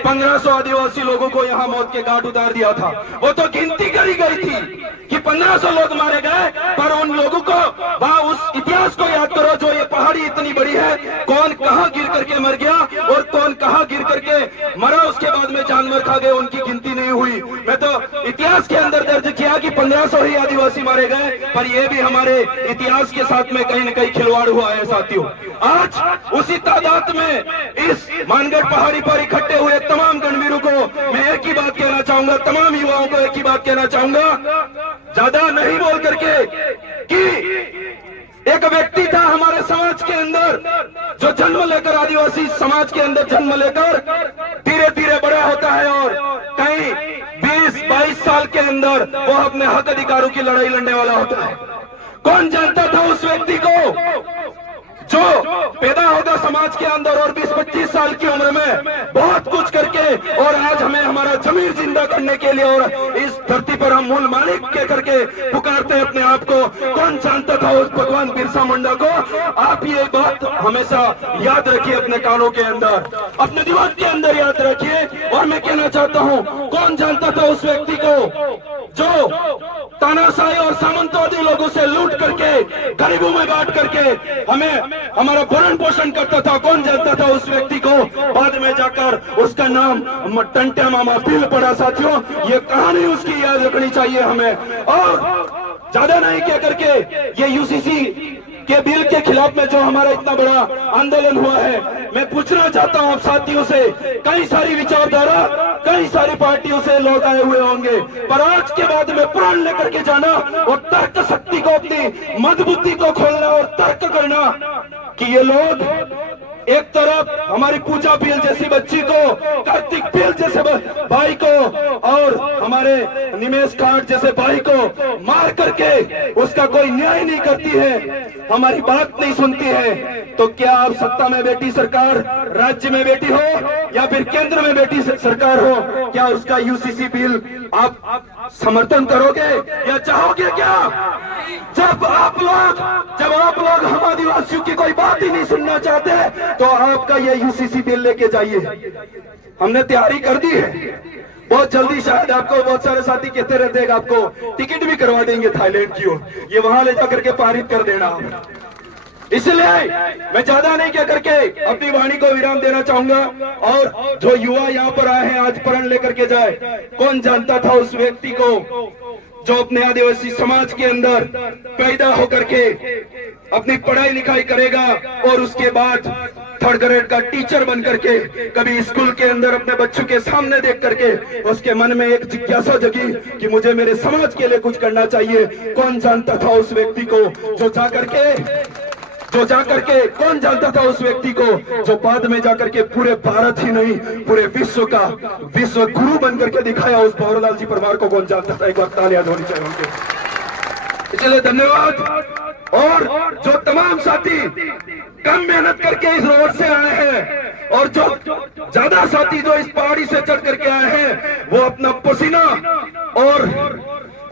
1500 आदिवासी लोगों को यहाँ मौत के घाट उतार दिया था। वो तो गिनती करी गई थी कि 1500 लोग मारे गए, पर उन लोगों को वहां उस इतिहास को याद करो जो ये पहाड़ी इतनी बड़ी है, कौन कहां गिर करके मर गया और कौन कहां गिर करके मरा, उसके बाद में जानवर खा गए, उनकी गिनती नहीं हुई। मैं तो इतिहास के अंदर दर्ज किया कि 1500 ही आदिवासी मारे गए, पर यह भी हमारे इतिहास के साथ में कहीं न कहीं खिलवाड़ हुआ है साथियों। आज उसी तादाद में इस मानगढ़ पहाड़ी पर इकट्ठे हुए तमाम गणवीरों को मैं एक ही बात कहना चाहूंगा, तमाम युवाओं को एक ही बात कहना चाहूंगा, ज्यादा नहीं बोल करके कि एक व्यक्ति था हमारे समाज के अंदर जो जन्म लेकर, आदिवासी समाज के अंदर जन्म लेकर धीरे धीरे बड़ा होता है और कहीं 20-22 साल के अंदर वो अपने हक अधिकारों की लड़ाई लड़ने वाला होता है। कौन जानता था उस व्यक्ति को जो पैदा होगा समाज के अंदर और 20-25 साल की उम्र में बहुत कुछ करके और आज हमें हमारा जमीर जिंदा करने के लिए और इस धरती पर हम मूल मालिक के करके पुकारते हैं अपने आप को। कौन जानता था उस भगवान बिरसा मुंडा को? आप ये बात हमेशा याद रखिए, अपने कानों के अंदर, अपने दिमाग के अंदर याद रखिए। और मैं कहना चाहता हूँ, कौन जानता था उस व्यक्ति को जो तानाशाही और सामंतवादी लोगों से लूट करके गरीबों में बांट करके हमें हमारा भरण पोषण करता था? कौन जानता था उस व्यक्ति को? बाद में जाकर उसका नाम टंट्या मामा बिल पड़ा साथियों। ये कहानी उसकी याद रखनी चाहिए हमें। और ज्यादा नहीं कह करके ये यूसीसी के बिल के खिलाफ में जो हमारा इतना बड़ा आंदोलन हुआ है, मैं पूछना चाहता हूं आप साथियों से, कई सारी विचारधारा, कई सारी पार्टियों से लोग आए हुए होंगे, पर आज के बाद में प्राण लेकर के जाना और तर्क शक्ति को, अपनी मजबूती को खोलना और तर्क करना कि ये लोग एक तरफ हमारी पूजा पील जैसी बच्ची को, कार्तिक पील जैसे भाई को और हमारे निमेश खाट जैसे भाई को मार करके उसका कोई न्याय नहीं करती है, हमारी बात नहीं सुनती है, तो क्या आप सत्ता में बैठी सरकार, राज्य में बैठी हो या फिर केंद्र में बैठी सरकार हो, क्या उसका यूसीसी बिल आप समर्थन करोगे या चाहोगे क्या? जब आप लोग हम आदिवासियों की कोई बात ही नहीं सुनना चाहते तो आपका ये यूसीसी बिल लेके जाइए। हमने तैयारी कर दी है, बहुत जल्दी शायद आपको बहुत सारे साथी कहते रहते हैं आपको टिकट भी करवा देंगे थाईलैंड की ओर, ये वहां ले जाकर के पारित कर देना। इसलिए मैं ज्यादा नहीं कह करके अपनी वाणी को विराम देना चाहूंगा और जो युवा यहाँ पर आए हैं आज प्रण लेकर के जाए। कौन जानता था उस व्यक्ति को जो अपने आदिवासी समाज के अंदर पैदा होकर के अपनी पढ़ाई लिखाई करेगा और उसके बाद 3rd ग्रेड का टीचर बन करके कभी स्कूल के अंदर अपने बच्चों के सामने देख करके उसके मन में एक जिज्ञासा जगी कि मुझे मेरे समाज के लिए कुछ करना चाहिए। कौन जानता था उस व्यक्ति को जो जाकर के कौन जानता था उस व्यक्ति को जो बाद में जाकर के पूरे भारत ही नहीं पूरे विश्व का विश्व गुरु बनकर के दिखाया? उस भंवरलाल जी परमार को कौन जानता था? एक बार तालियां होनी चाहिए उनके। इसलिए धन्यवाद। और जो तमाम साथी कम मेहनत करके इस रोड से आए हैं और जो ज्यादा साथी जो इस पहाड़ी से चढ़ करके आए हैं, वो अपना पसीना और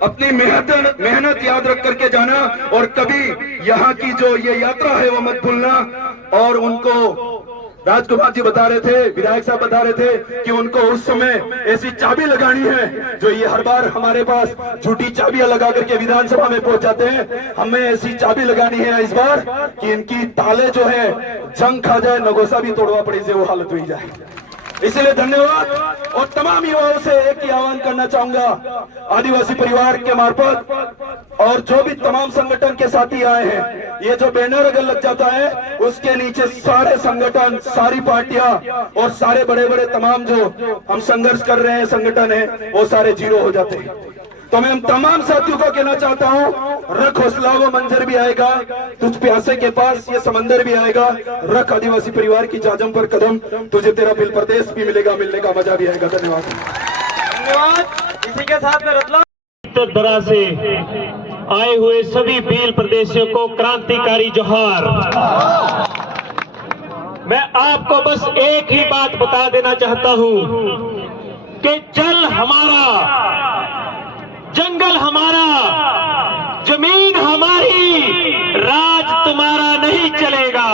अपनी मेहनत याद रख करके जाना और कभी यहाँ की जो ये यात्रा है वो मत भूलना। और उनको राजकुमार जी बता रहे थे, विधायक साहब बता रहे थे कि उनको उस समय ऐसी चाबी लगानी है जो ये हर बार हमारे पास झूठी चाबियां लगा करके विधानसभा में पहुंच जाते हैं। हमें ऐसी चाबी लगानी है इस बार कि इनकी ताले जो है जंग खा जाए, नगोसा भी तोड़वा पड़ी से वो हालत हुई जाए। इसलिए धन्यवाद। और तमाम युवाओं से एक ही आह्वान करना चाहूंगा आदिवासी परिवार के मार्फत और जो भी तमाम संगठन के साथी आए हैं, ये जो बैनर अगर लग जाता है उसके नीचे सारे संगठन, सारी पार्टियां और सारे बड़े बड़े तमाम जो हम संघर्ष कर रहे हैं संगठन है वो सारे जीरो हो जाते हैं। तो मैं तमाम साथियों को कहना चाहता हूं, रख हौसला, वो मंजर भी आएगा, तुझ प्यासे के पास ये समंदर भी आएगा, रख आदिवासी परिवार की जाजम पर कदम, तुझे तेरा बिल प्रदेश भी मिलेगा, मिलने का मजा भी आएगा। धन्यवाद। इसी के साथ में रतलाम दरा से आए हुए सभी भील प्रदेशियों को क्रांतिकारी जोहार। मैं आपको बस एक ही बात बता देना चाहता हूं कि जल हमारा, जंगल हमारा, जमीन हमारी, राज तुम्हारा नहीं चलेगा।